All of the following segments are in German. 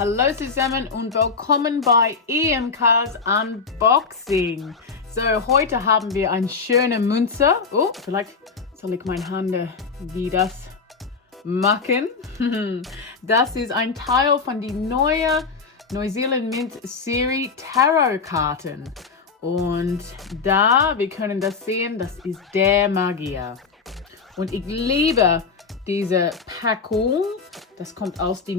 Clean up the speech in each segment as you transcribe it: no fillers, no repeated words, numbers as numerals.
Hallo zusammen und willkommen bei EMKs Unboxing. So, heute haben wir eine schöne Münze. Oh, vielleicht soll ich meine Hände wie das machen. Das ist ein Teil von der neuen Zealand Mint Serie Tarotkarten. Und da, wir können das sehen, das ist der Magier. Und ich liebe diese Packung. Das kommt aus der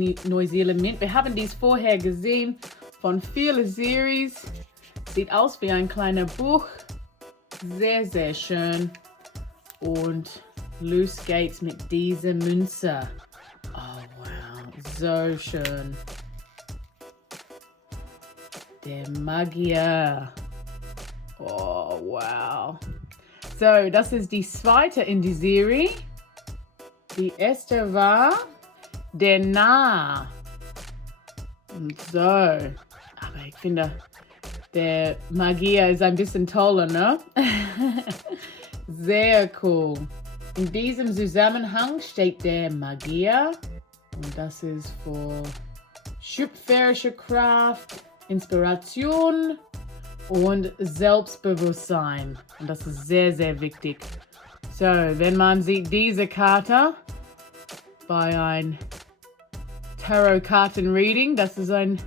Zealand Mint. Wir haben dies vorher gesehen von vielen Series. Sieht aus wie ein kleiner Buch. Sehr, sehr schön. Und los geht's mit dieser Münze. Oh wow, so schön. Der Magier. Oh wow. So, das ist die zweite in die Serie. Die erste war der Nah. Und so. Aber ich finde, der Magier ist ein bisschen toller, ne? Sehr cool. In diesem Zusammenhang steht der Magier. Und das ist für schöpferische Kraft, Inspiration und Selbstbewusstsein. Und das ist sehr, sehr wichtig. So, wenn man sieht diese Karte bei ein Tarot-Karten-Reading, das ist eine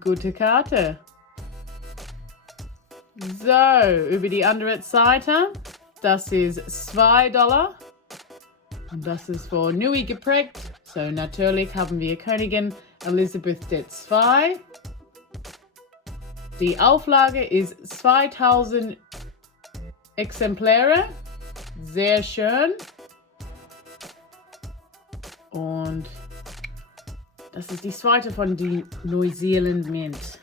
gute Karte. So, über die andere Seite, das ist $2 und das ist für neu geprägt. So, natürlich haben wir Königin Elisabeth II. Die Auflage ist 2000 Exemplare. Sehr schön. Und das ist die zweite von der Zealand Mint.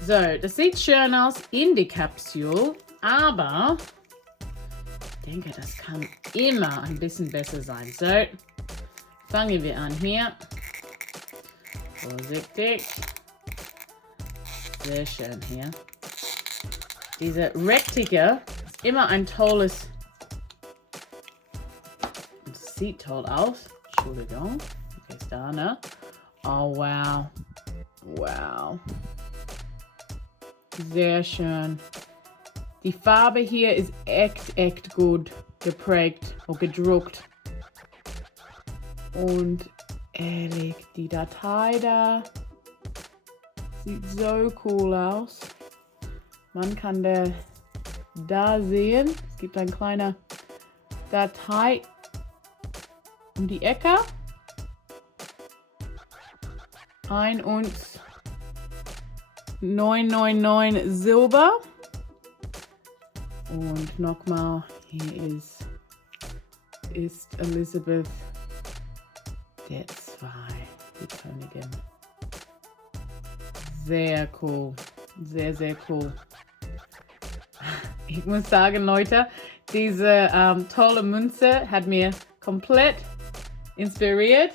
So, das sieht schön aus in der Kapsel, aber ich denke, das kann immer ein bisschen besser sein. So, fangen wir an hier. Vorsichtig. Sehr schön hier. Diese Rechteckige ist immer ein tolles. Das sieht toll aus. Entschuldigung. Ist da, ne? Oh, wow. Wow. Sehr schön. Die Farbe hier ist echt gut geprägt und gedruckt. Und ehrlich, die Datei da sieht so cool aus. Man kann da sehen, es gibt eine kleine Datei um die Ecke. 1 Unze 999 Silber. Und nochmal, hier ist Elisabeth II, die Königin. Sehr cool. Sehr, sehr cool. Ich muss sagen, Leute, diese tolle Münze hat mir komplett inspiriert.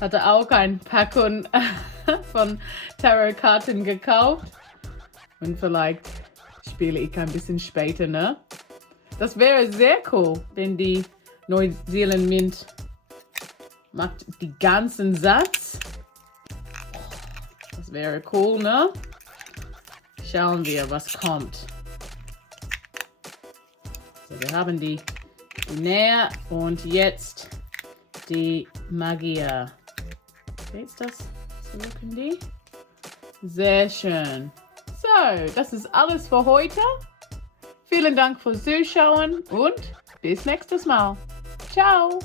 Hatte auch ein Packung von Tarotkarten gekauft. Und vielleicht spiele ich ein bisschen später, ne? Das wäre sehr cool, wenn die Zealand Mint macht die ganzen Satz. Das wäre cool, ne? Schauen wir, was kommt. So, wir haben die Nähe und jetzt die Magier. Ist das? So gucken die. Sehr schön. So, das ist alles für heute. Vielen Dank fürs Zuschauen und bis nächstes Mal. Ciao.